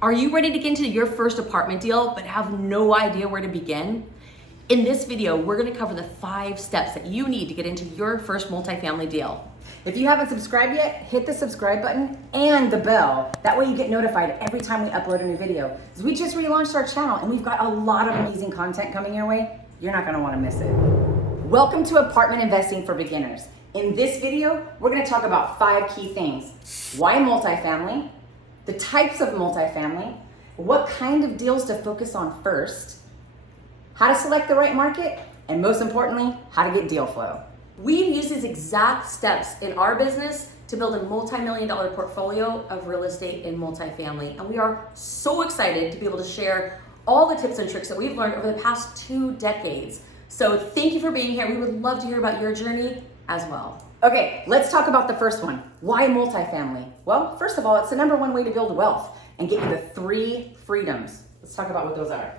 Are you ready to get into your first apartment deal but have no idea where to begin? In this video, we're gonna cover the 5 steps that you need to get into your first multifamily deal. If you haven't subscribed yet, hit the subscribe button and the bell. That way you get notified every time we upload a new video. Because we just relaunched our channel and we've got a lot of amazing content coming your way. You're not gonna wanna miss it. Welcome to Apartment Investing for Beginners. In this video, we're gonna talk about 5 key things. Why multifamily? The types of multifamily, what kind of deals to focus on first, how to select the right market, and most importantly, how to get deal flow. We've used these exact steps in our business to build a multi-million-dollar portfolio of real estate in multifamily. And we are so excited to be able to share all the tips and tricks that we've learned over the past 2 decades. So thank you for being here. We would love to hear about your journey as well. Okay, let's talk about the first one. Why multifamily? Well, first of all, it's the #1 way to build wealth and get you the 3 freedoms. Let's talk about what those are.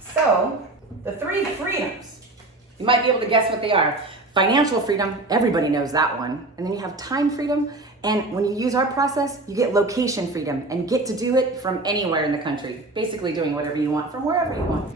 So, the 3 freedoms, you might be able to guess what they are. Financial freedom, everybody knows that one. And then you have time freedom, and when you use our process, you get location freedom and get to do it from anywhere in the country. Basically doing whatever you want from wherever you want.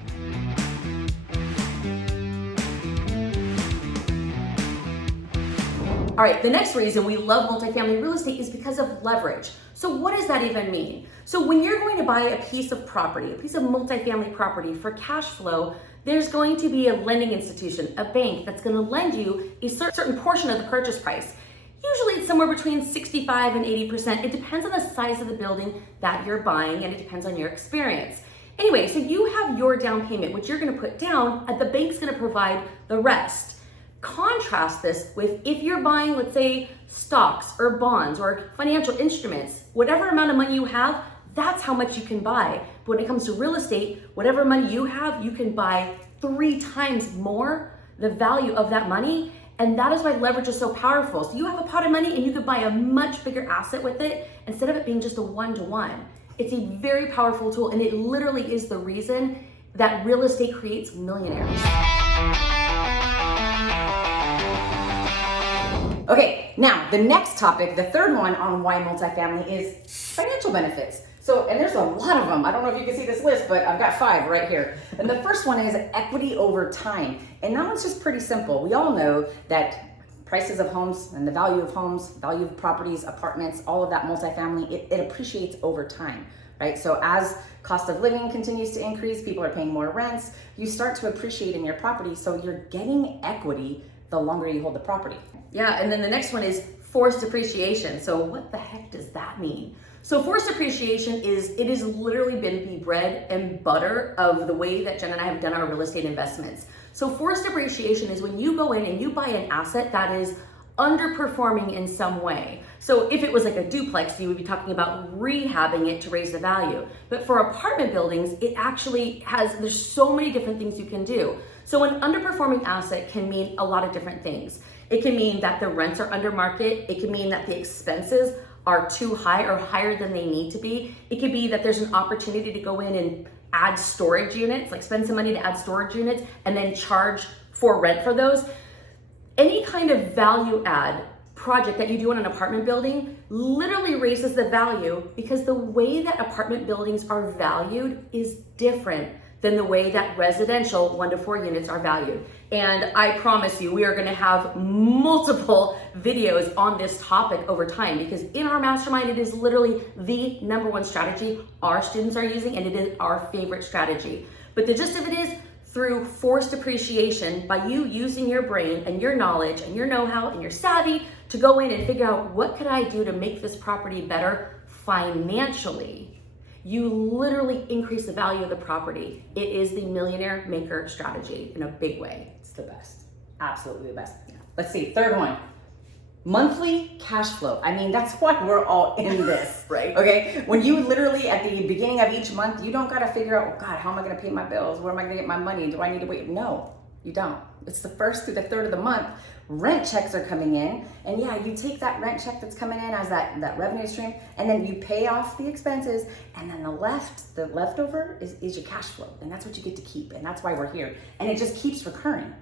All right, the next reason we love multifamily real estate is because of leverage. So what does that even mean? So when you're going to buy a piece of property, a piece of multifamily property for cash flow, there's going to be a lending institution, a bank that's going to lend you a certain portion of the purchase price. Usually it's somewhere between 65 and 80%. It depends on the size of the building that you're buying, and it depends on your experience. Anyway, so you have your down payment, which you're going to put down, and the bank's going to provide the rest. Contrast this with if you're buying, let's say, stocks or bonds or financial instruments. Whatever amount of money you have, that's how much you can buy. But when it comes to real estate, whatever money you have, you can buy 3 times more the value of that money. And that is why leverage is so powerful. So you have a pot of money and you could buy a much bigger asset with it instead of it being just a 1-to-1. It's a very powerful tool, and it literally is the reason that real estate creates millionaires. Okay, now the next topic, the third one on why multifamily, is financial benefits. So, and there's a lot of them. I don't know if you can see this list, but I've got 5 right here. And the first one is equity over time. And that one's just pretty simple. We all know that prices of homes and the value of homes, value of properties, apartments, all of that multifamily, it appreciates over time, right? So as cost of living continues to increase, people are paying more rents, you start to appreciate in your property. So you're getting equity the longer you hold the property. Yeah, and then the next one is forced appreciation. So what the heck does that mean? So forced appreciation it has literally been the bread and butter of the way that Jen and I have done our real estate investments. So forced appreciation is when you go in and you buy an asset that is underperforming in some way. So if it was like a duplex, you would be talking about rehabbing it to raise the value. But for apartment buildings, it actually there's so many different things you can do. So an underperforming asset can mean a lot of different things. It can mean that the rents are under market. It can mean that the expenses are too high or higher than they need to be. It could be that there's an opportunity to go in and add storage units, like spend some money to add storage units and then charge for rent for those. Any kind of value add project that you do in an apartment building literally raises the value, because the way that apartment buildings are valued is different than the way that residential 1 to 4 units are valued. And I promise you, we are gonna have multiple videos on this topic over time, because in our mastermind, it is literally the #1 strategy our students are using, and it is our favorite strategy. But the gist of it is, through forced appreciation, by you using your brain and your knowledge and your know-how and your savvy to go in and figure out what could I do to make this property better financially, you literally increase the value of the property. It is the millionaire maker strategy in a big way. It's the best, absolutely the best. Let's see, third one. Monthly cash flow. I mean, that's why we're all in this, right? Okay, when you literally at the beginning of each month, you don't got to figure out, oh God, how am I going to pay my bills? Where am I going to get my money? Do I need to wait? No, you don't. It's the 1st through the 3rd of the month. Rent checks are coming in, and yeah, you take that rent check that's coming in as that revenue stream, and then you pay off the expenses, and then the leftover is your cash flow, and that's what you get to keep, and that's why we're here, and it just keeps recurring.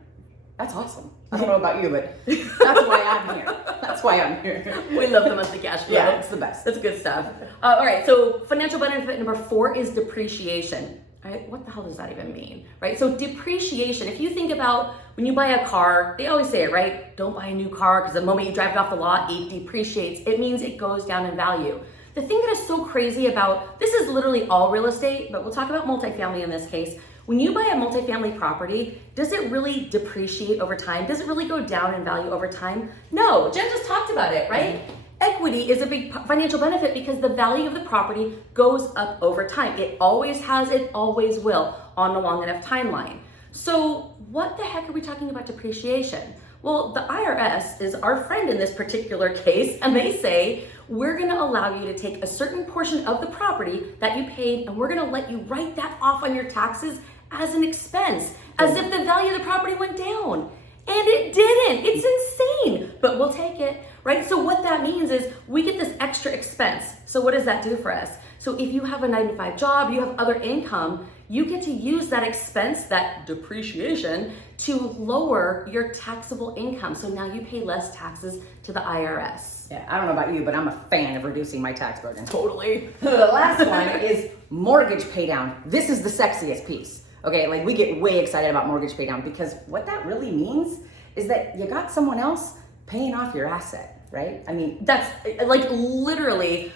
That's awesome. I don't know about you, but that's why I'm here. That's why I'm here. We love the monthly cash flow. Yeah, it's the best. That's good stuff. All right, so financial benefit number 4 is depreciation. All right, what the hell does that even mean, right? So depreciation, if you think about when you buy a car, they always say it, right? Don't buy a new car because the moment you drive it off the lot, it depreciates. It means it goes down in value. The thing that is so crazy about, this is literally all real estate, but we'll talk about multifamily in this case. When you buy a multifamily property, does it really depreciate over time? Does it really go down in value over time? No, Jen just talked about it, right? Equity is a big financial benefit because the value of the property goes up over time. It always has, it always will on a long enough timeline. So what the heck are we talking about depreciation? Well, the IRS is our friend in this particular case, and they say, we're gonna allow you to take a certain portion of the property that you paid, and we're gonna let you write that off on your taxes as an expense, as if the value of the property went down. And it didn't. It's insane, but we'll take it, right? So what that means is we get this extra expense. So what does that do for us? So if you have a 9-to-5 job, you have other income, you get to use that expense, that depreciation, to lower your taxable income. So now you pay less taxes to the IRS. Yeah, I don't know about you, but I'm a fan of reducing my tax burden. Totally. The last one is mortgage pay down. This is the sexiest piece. Okay, like we get way excited about mortgage pay down because what that really means is that you got someone else paying off your asset, right? I mean, that's like literally.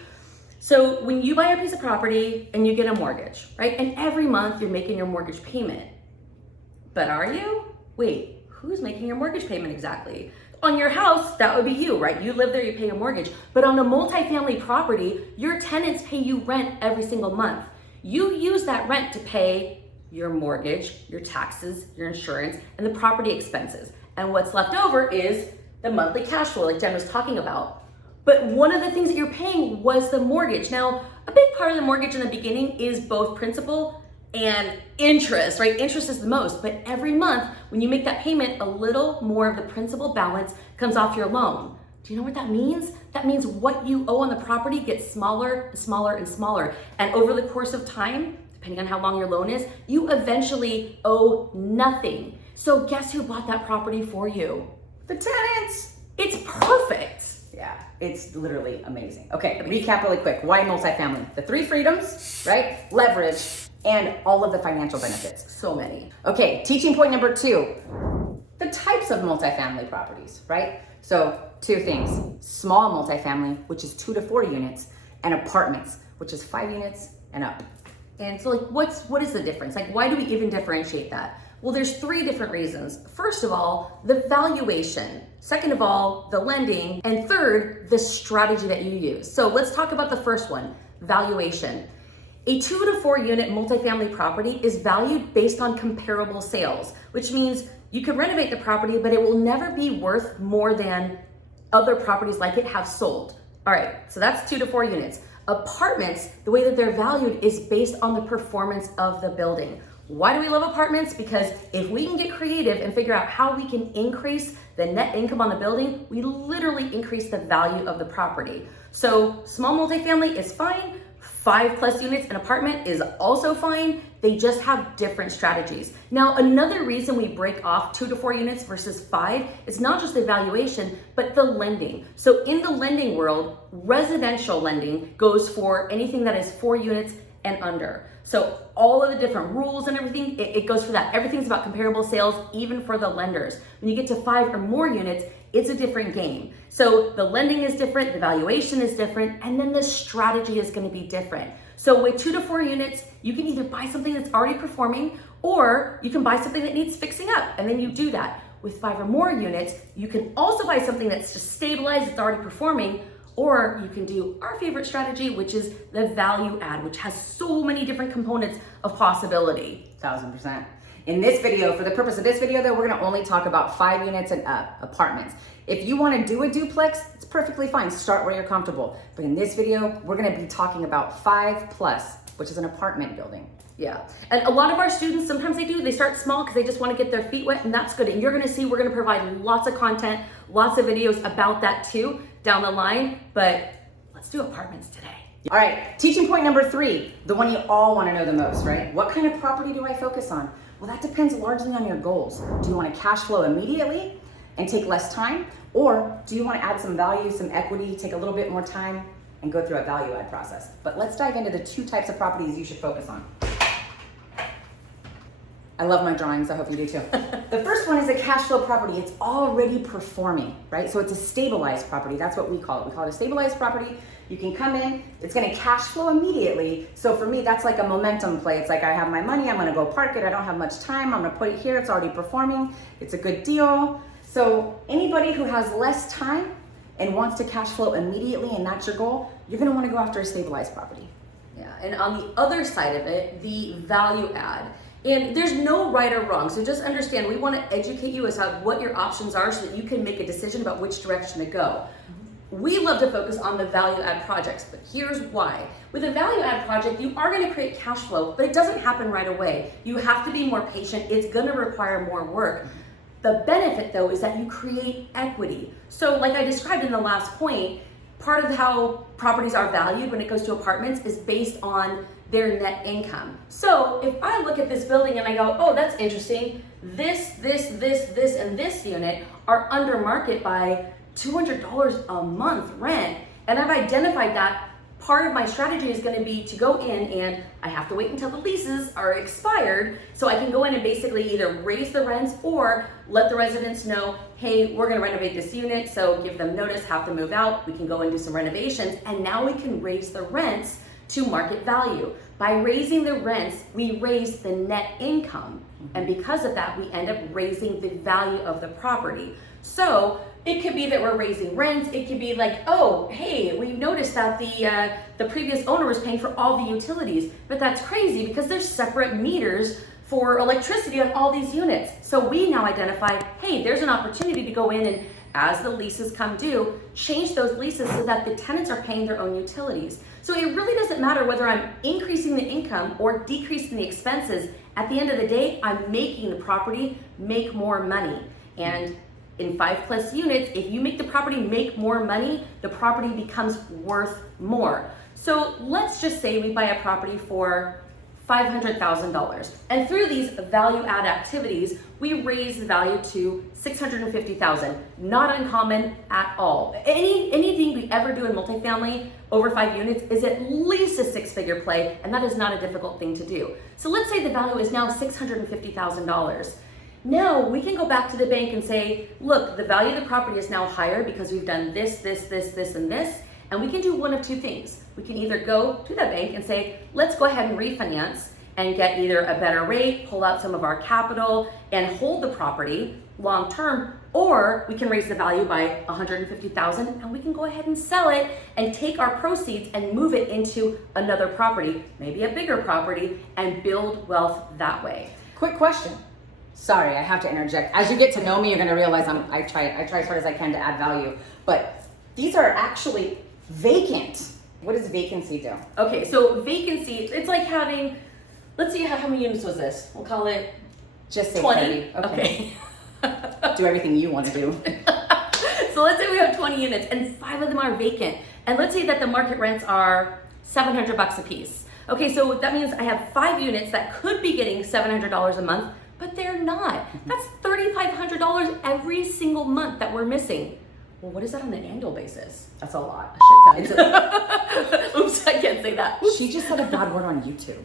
So when you buy a piece of property and you get a mortgage, right? And every month you're making your mortgage payment. But are you? Wait, who's making your mortgage payment exactly? On your house, that would be you, right? You live there, you pay a mortgage. But on a multifamily property, your tenants pay you rent every single month. You use that rent to pay your mortgage, your taxes, your insurance, and the property expenses. And what's left over is the monthly cash flow like Jen was talking about. But one of the things that you're paying was the mortgage. Now, a big part of the mortgage in the beginning is both principal and interest, right? Interest is the most, but every month when you make that payment, a little more of the principal balance comes off your loan. Do you know what that means? That means what you owe on the property gets smaller, smaller, and smaller. And over the course of time, depending on how long your loan is, you eventually owe nothing. So guess who bought that property for you? the tenants. It's perfect. Yeah, it's literally amazing. Okay, recap really quick. Why multifamily? The 3 freedoms, right? Leverage, and all of the financial benefits. So many. Okay, teaching point number 2. The types of multifamily properties, right? So 2 things. Small multifamily, which is 2 to 4 units, and apartments, which is 5 units and up. And so what is the difference? Like, why do we even differentiate that? Well, there's 3 different reasons. First of all, the valuation. Second of all, the lending. And third, the strategy that you use. So let's talk about the first one, valuation. A 2 to 4 unit multifamily property is valued based on comparable sales, which means you can renovate the property, but it will never be worth more than other properties like it have sold. All right, so that's 2 to 4 units. Apartments, the way that they're valued is based on the performance of the building. Why do we love apartments? Because if we can get creative and figure out how we can increase the net income on the building, we literally increase the value of the property. So small multifamily is fine. 5+ units an apartment is also fine. They just have different strategies. Now, another reason we break off 2 to 4 units versus 5 is not just the valuation, but the lending. So in the lending world, residential lending goes for anything that is 4 units and under. So all of the different rules and everything, it goes for that. Everything's about comparable sales, even for the lenders. When you get to 5 or more units, it's a different game. So the lending is different, the valuation is different, and then the strategy is going to be different. So with 2 to 4 units, you can either buy something that's already performing, or you can buy something that needs fixing up, and then you do that. With 5 or more units, you can also buy something that's just stabilized, it's already performing, or you can do our favorite strategy, which is the value add, which has so many different components of possibility. 1000%. In this video, for the purpose of this video though, we're gonna only talk about 5 units and up, apartments. If you wanna do a duplex, it's perfectly fine. Start where you're comfortable. But in this video, we're gonna be talking about 5+, which is an apartment building. Yeah, and a lot of our students, sometimes they start small because they just want to get their feet wet, and that's good. And you're going to see we're going to provide lots of content, lots of videos about that too down the line, but let's do apartments today. All right, teaching point number 3, the one you all want to know the most, right? What kind of property do I focus on? Well, that depends largely on your goals. Do you want to cash flow immediately and take less time? Or do you want to add some value, some equity, take a little bit more time and go through a value add process? But let's dive into the 2 types of properties you should focus on. I love my drawings, I hope you do too. The first one is a cash flow property. It's already performing, right? So it's a stabilized property. That's what we call it. We call it a stabilized property. You can come in, it's gonna cash flow immediately. So for me, that's like a momentum play. It's like I have my money, I'm gonna go park it. I don't have much time, I'm gonna put it here. It's already performing. It's a good deal. So anybody who has less time and wants to cash flow immediately and that's your goal, you're gonna wanna go after a stabilized property. Yeah, and on the other side of it, the value add. And there's no right or wrong, so just understand we want to educate you as to what your options are so that you can make a decision about which direction to go. We love to focus on the value add projects, but here's why. With a value add project, you are going to create cash flow, but it doesn't happen right away. You have to be more patient. It's going to require more work. The benefit though is that you create equity. So like I described in the last point, part of how properties are valued when it goes to apartments is based on their net income. So if I look at this building and I go, oh, that's interesting, this, and this unit are under market by $200 a month rent, and I've identified that, part of my strategy is gonna be to go in and I have to wait until the leases are expired so I can go in and basically either raise the rents or let the residents know, hey, we're gonna renovate this unit, so give them notice, have to move out, we can go and do some renovations, and now we can raise the rents to market value. By raising the rents, we raise the net income. And because of that, we end up raising the value of the property. So it could be that we're raising rents. It could be like, oh, hey, we noticed that the previous owner was paying for all the utilities, but that's crazy because there's separate meters for electricity on all these units. So we now identify, hey, there's an opportunity to go in and as the leases come due, change those leases so that the tenants are paying their own utilities. So it really doesn't matter whether I'm increasing the income or decreasing the expenses. At the end of the day, I'm making the property make more money. And in 5+ units, if you make the property make more money, the property becomes worth more. So let's just say we buy a property for $500,000. And through these value add activities, we raise the value to $650,000. Not uncommon at all. Anything we ever do in multifamily over 5 units is at least a 6-figure play, and that is not a difficult thing to do. So let's say the value is now $650,000. Now we can go back to the bank and say, look, the value of the property is now higher because we've done this, and this. And we can do one of 2 things. We can either go to the bank and say, let's go ahead and refinance and get either a better rate, pull out some of our capital, and hold the property long term, or we can raise the value by $150,000 and we can go ahead and sell it and take our proceeds and move it into another property, maybe a bigger property, and build wealth that way. Quick question. Sorry, I have to interject. As you get to know me, you're gonna realize I try as hard as I can to add value, but these are actually vacant. What does vacancy do? Okay, so vacancy, it's like having, let's see, how many units was this? We'll call it just say 20. 30. Okay. Do everything you want to do. So let's say we have 20 units and 5 of them are vacant. And let's say that the market rents are $700 a piece. Okay, so that means I have 5 units that could be getting $700 a month, but they're not. That's $3,500 every single month that we're missing. Well, what is that on an annual basis? That's a lot. A shit ton. Oops, I can't say that. Oops. She just said a bad word on YouTube.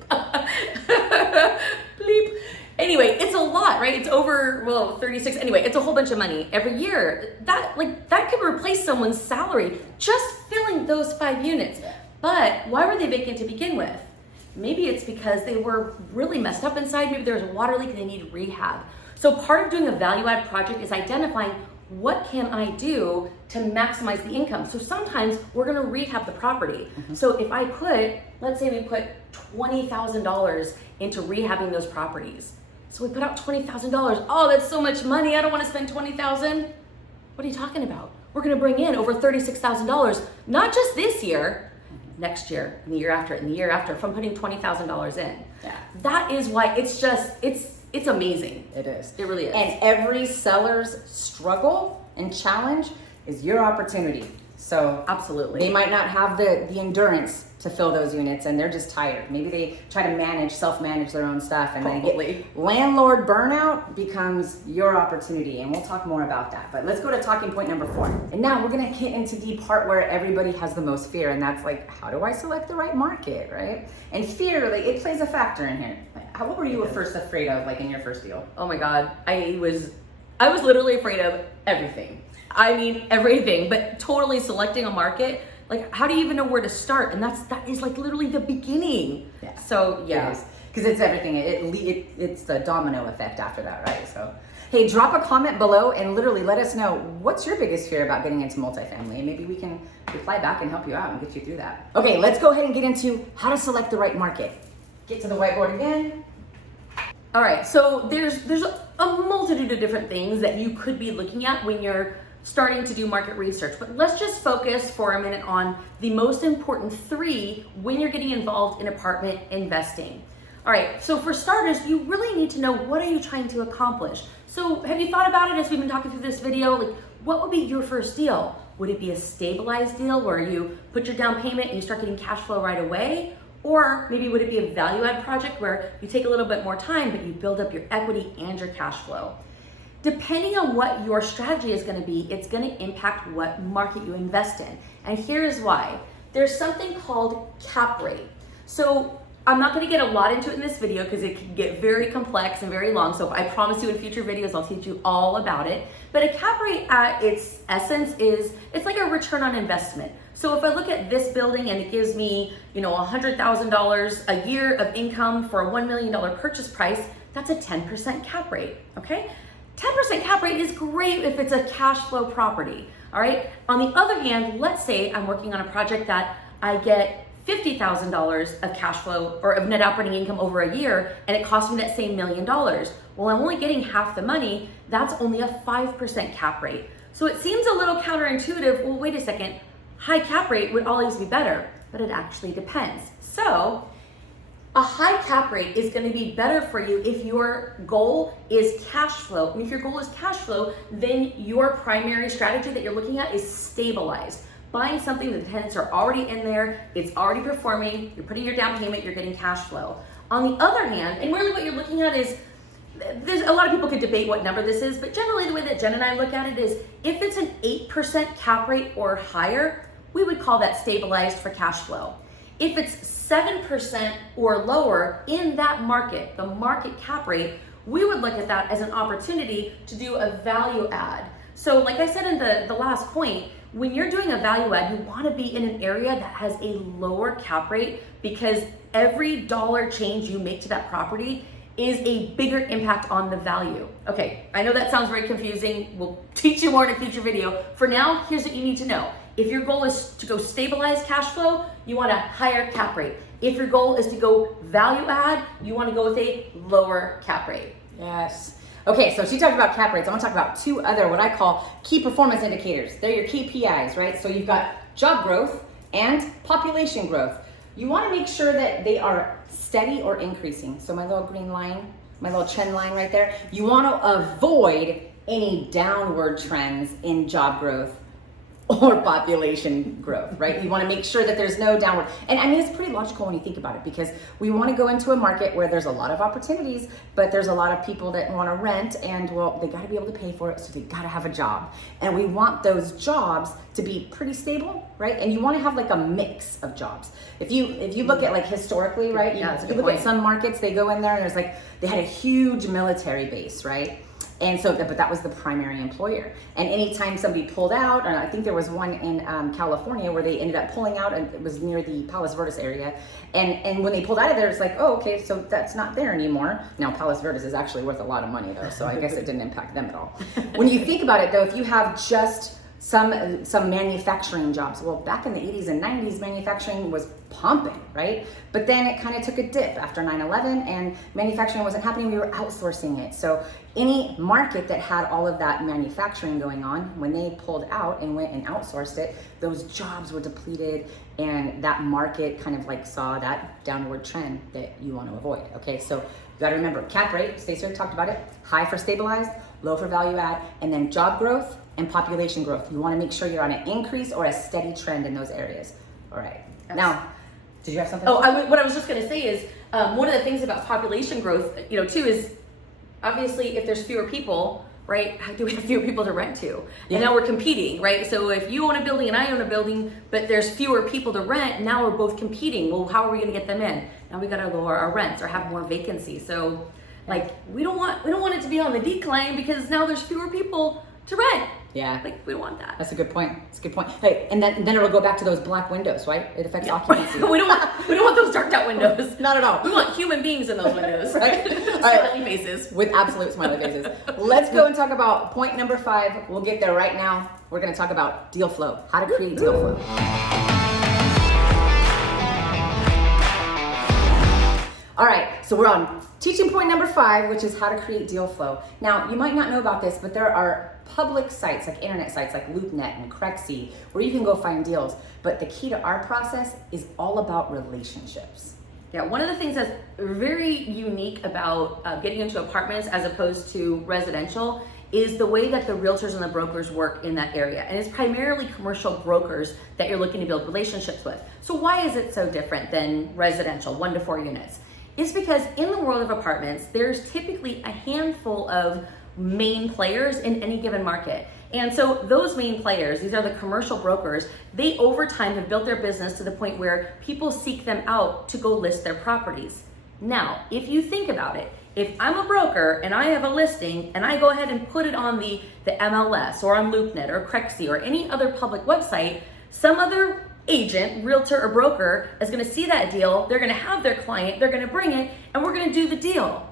Bleep. Anyway, it's a lot, right? It's over, 36. Anyway, it's a whole bunch of money every year. That could replace someone's salary just filling those 5 units. But why were they vacant to begin with? Maybe it's because they were really messed up inside. Maybe there was a water leak and they need rehab. So part of doing a value add project is identifying what can I do to maximize the income. So sometimes we're gonna rehab the property. So if I let's say we put $20,000 into rehabbing those properties. So we put out $20,000. Oh, that's so much money. I don't want to spend $20,000. What are you talking about? We're going to bring in over $36,000, not just this year, next year, and the year after, and the year after, from putting $20,000 in. Yeah. That is why it's amazing. It is. It really is. And every seller's struggle and challenge is your opportunity. So Absolutely. they might not have the endurance to fill those units, and they're just tired. Maybe they try to self-manage their own stuff, and then landlord burnout becomes your opportunity, and we'll talk more about that. But let's go to talking point number 4. And now we're gonna get into the part where everybody has the most fear, and that's like, how do I select the right market, right? And fear, like, it plays a factor in here. What were you first afraid of, like in your first deal? Oh my God, I was literally afraid of everything. I mean, everything, but totally selecting a market. Like, how do you even know where to start? And that is like literally the beginning. Yeah. So yeah, because it's everything. It's the domino effect after that, right? So, hey, drop a comment below and literally let us know what's your biggest fear about getting into multifamily, and maybe we can reply back and help you out and get you through that. Okay, let's go ahead and get into how to select the right market. Get to the whiteboard again. All right, so there's a multitude of different things that you could be looking at when you're starting to do market research, but let's just focus for a minute on the most important 3 when you're getting involved in apartment investing. All right, so for starters, you really need to know, what are you trying to accomplish? So have you thought about it as we've been talking through this video? Like, what would be your first deal? Would it be a stabilized deal where you put your down payment and you start getting cash flow right away? Or maybe would it be a value add project where you take a little bit more time, but you build up your equity and your cash flow? Depending on what your strategy is going to be, it's going to impact what market you invest in. And here's why. There's something called cap rate. So I'm not going to get a lot into it in this video because it can get very complex and very long. So I promise you in future videos, I'll teach you all about it. But a cap rate at its essence it's like a return on investment. So if I look at this building and it gives me, $100,000 a year of income for a $1 million purchase price, that's a 10% cap rate, okay? 10% cap rate is great if it's a cash flow property, all right? On the other hand, let's say I'm working on a project that I get $50,000 of cash flow or of net operating income over a year, and it costs me that same $1 million. Well, I'm only getting half the money. That's only a 5% cap rate. So it seems a little counterintuitive. Well, wait a second. High cap rate would always be better, but it actually depends. So a high cap rate is going to be better for you if your goal is cash flow. And if your goal is cash flow, then your primary strategy that you're looking at is stabilized. Buying something that the tenants are already in there, it's already performing, you're putting your down payment, you're getting cash flow. On the other hand, and really what you're looking at is, there's a lot of people could debate what number this is, but generally the way that Jen and I look at it is, if it's an 8% cap rate or higher, we would call that stabilized for cash flow. If it's 7% or lower in that market, the market cap rate, we would look at that as an opportunity to do a value add. So like I said in the last point, when you're doing a value add, you want to be in an area that has a lower cap rate, because every dollar change you make to that property is a bigger impact on the value. Okay, I know that sounds very confusing. We'll teach you more in a future video. For now, here's what you need to know. If your goal is to go stabilize cash flow, you want a higher cap rate. If your goal is to go value add, you want to go with a lower cap rate. Yes. Okay, so she talked about cap rates. I want to talk about 2 other, what I call key performance indicators. They're your KPIs, right? So you've got job growth and population growth. You want to make sure that they are steady or increasing. So my little green line, my little trend line right there, you want to avoid any downward trends in job growth or population growth, right? You want to make sure that there's no downward. And I mean, it's pretty logical when you think about it, because we want to go into a market where there's a lot of opportunities, but there's a lot of people that want to rent, and well, they got to be able to pay for it, so they got to have a job. And we want those jobs to be pretty stable, right? And you want to have like a mix of jobs. If you look at like historically, right? Yeah, you look at some markets, they go in there and there's like, they had a huge military base, right? And so, but that was the primary employer. And anytime somebody pulled out, and I think there was one in California where they ended up pulling out, and it was near the Palos Verdes area. And when they pulled out of there, it's like, oh, okay, so that's not there anymore. Now, Palos Verdes is actually worth a lot of money though, so I guess it didn't impact them at all. When you think about it though, if you have just some manufacturing jobs, well, back in the 80s and 90s, manufacturing was pumping, right? But then it kind of took a dip after 9/11, and manufacturing wasn't happening. We were outsourcing it. So any market that had all of that manufacturing going on, when they pulled out and went and outsourced it, those jobs were depleted, and that market kind of like saw that downward trend that you want to avoid. Okay, so you got to remember, cap rate, Stacey talked about it, high for stabilized, low for value add, and then job growth and population growth. You want to make sure you're on an increase or a steady trend in those areas. All right. Now, did you have something? What I was just going to say is one of the things about population growth, too, is obviously if there's fewer people, right? How do we have fewer people to rent to? And now we're competing, right? So if you own a building and I own a building, but there's fewer people to rent, now we're both competing. Well, how are we going to get them in? Now we got to lower our rents or have more vacancy. So, like, we don't want it to be on the decline because now there's fewer people to rent. Yeah. Like, we don't want that. That's a good point. That's a good point. Hey, and then it'll go back to those black windows, right? It affects occupancy. we don't want those darked out windows. Not at all. We want human beings in those windows. Right? Smiley faces. With absolute smiley faces. Let's go and talk about point number 5. We'll get there right now. We're going to talk about deal flow. How to create deal flow. All right, so we're on teaching point number 5, which is how to create deal flow. Now, you might not know about this, but there are public sites, like internet sites like LoopNet and Crexy, where you can go find deals. But the key to our process is all about relationships. Yeah, one of the things that's very unique about getting into apartments as opposed to residential is the way that the realtors and the brokers work in that area. And it's primarily commercial brokers that you're looking to build relationships with. So why is it so different than residential, 1 to 4 units? It's because in the world of apartments, there's typically a handful of main players in any given market. And so those main players, these are the commercial brokers, they over time have built their business to the point where people seek them out to go list their properties. Now, if you think about it, if I'm a broker and I have a listing and I go ahead and put it on the MLS or on LoopNet or Crexy or any other public website, some other agent, realtor, or broker is going to see that deal, they're going to have their client, they're going to bring it, and we're going to do the deal.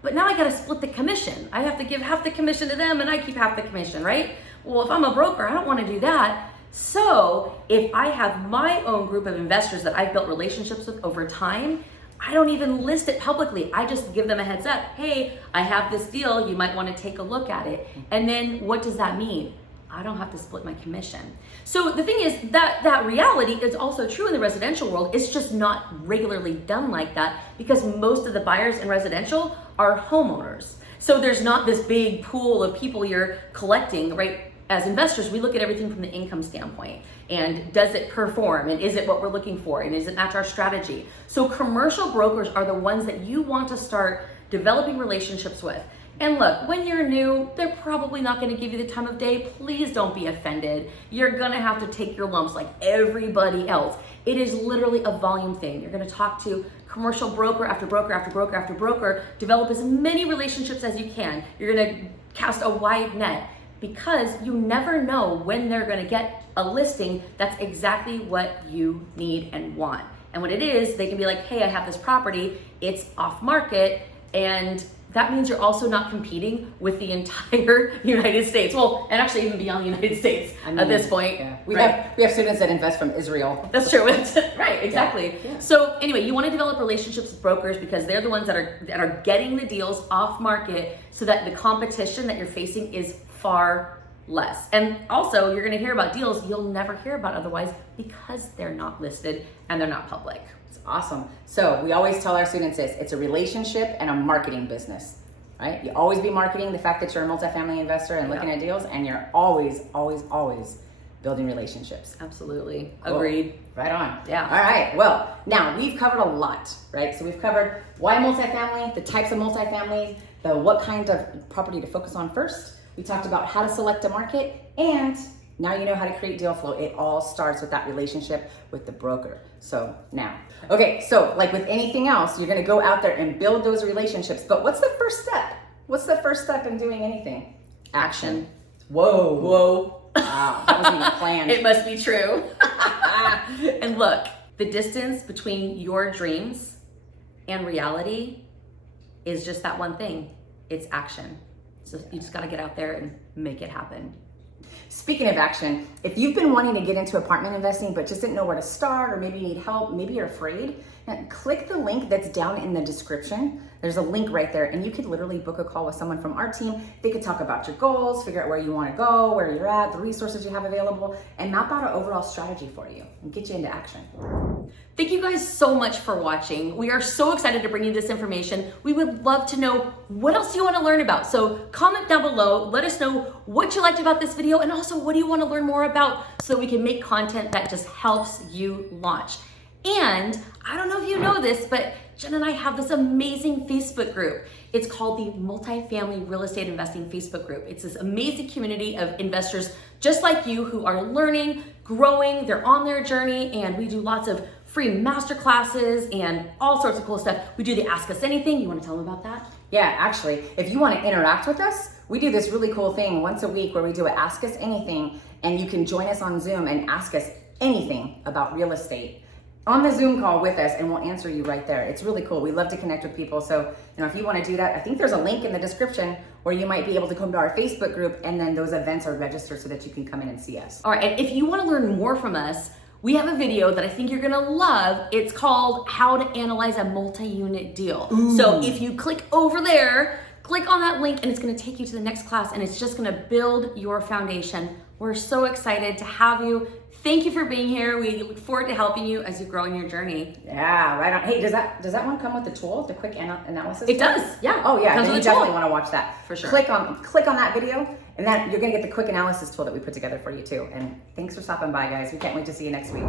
But now I got to split the commission. I have to give half the commission to them and I keep half the commission, right? Well, if I'm a broker, I don't want to do that. So if I have my own group of investors that I've built relationships with over time, I don't even list it publicly. I just give them a heads up. Hey, I have this deal. You might want to take a look at it. And then what does that mean? I don't have to split my commission. So the thing is that reality is also true in the residential world. It's just not regularly done like that because most of the buyers in residential are homeowners. So there's not this big pool of people you're collecting, right? As investors, we look at everything from the income standpoint. And does it perform? And is it what we're looking for? And is it match our strategy? So commercial brokers are the ones that you want to start developing relationships with. And look, when you're new, they're probably not going to give you the time of day. Please don't be offended. You're going to have to take your lumps like everybody else. It is literally a volume thing. You're going to talk to commercial broker after broker after broker after broker, develop as many relationships as you can. You're going to cast a wide net because you never know when they're going to get a listing that's exactly what you need and want. And when it is, they can be like, hey, I have this property, it's off market, and that means you're also not competing with the entire United States. Well, and actually even beyond the United States at this point. Yeah. We have students that invest from Israel. That's true. Right, exactly. Yeah. So anyway, you want to develop relationships with brokers because they're the ones that are getting the deals off market so that the competition that you're facing is far less. And also, you're going to hear about deals you'll never hear about otherwise because they're not listed and they're not public. Awesome. So we always tell our students this, it's a relationship and a marketing business, right? You always be marketing the fact that you're a multifamily investor and looking at deals, and you're always, always, always building relationships. Absolutely. Cool. Agreed. Right on. Yeah. All right. Well, now we've covered a lot, right? So we've covered why multifamily, the types of multifamily, what kind of property to focus on first. We talked about how to select a market, and now you know how to create deal flow. It all starts with that relationship with the broker. So now, okay, so like with anything else, you're gonna go out there and build those relationships. But what's the first step? What's the first step in doing anything? Action. Whoa. Whoa. Wow, that wasn't even planned. It must be true. And look, the distance between your dreams and reality is just that one thing. It's action. So you just gotta get out there and make it happen. Speaking of action, if you've been wanting to get into apartment investing but just didn't know where to start, or maybe you need help, maybe you're afraid, click the link that's down in the description. There's a link right there, and you could literally book a call with someone from our team. They could talk about your goals, figure out where you want to go, where you're at, the resources you have available, and map out an overall strategy for you and get you into action. Thank you guys so much for watching. We are so excited to bring you this information. We would love to know what else you want to learn about. So comment down below, let us know what you liked about this video, and also what do you want to learn more about so that we can make content that just helps you launch. And I don't know if you know this, but Jen and I have this amazing Facebook group. It's called the Multifamily Real Estate Investing Facebook group. It's this amazing community of investors just like you who are learning, growing, they're on their journey, and we do lots of free masterclasses and all sorts of cool stuff. We do the Ask Us Anything. You want to tell them about that? Yeah, actually, if you want to interact with us, we do this really cool thing once a week where we do a Ask Us Anything, and you can join us on Zoom and ask us anything about real estate on the Zoom call with us, and we'll answer you right there. It's really cool. We love to connect with people. So, if you want to do that, I think there's a link in the description where you might be able to come to our Facebook group, and then those events are registered so that you can come in and see us. All right, and if you want to learn more from us, we have a video that I think you're gonna love. It's called How to Analyze a Multi-Unit Deal. Ooh. So if you click over there, click on that link, and it's gonna take you to the next class, and it's just gonna build your foundation. We're so excited to have you. Thank you for being here. We look forward to helping you as you grow in your journey. Yeah, right on. Hey, does that one come with the tool, the quick analysis? It tool? does, yeah. Oh yeah, Comes then with you a tool. definitely want to watch that. For sure. Click on that video, and then you're gonna get the quick analysis tool that we put together for you too. And thanks for stopping by, guys. We can't wait to see you next week.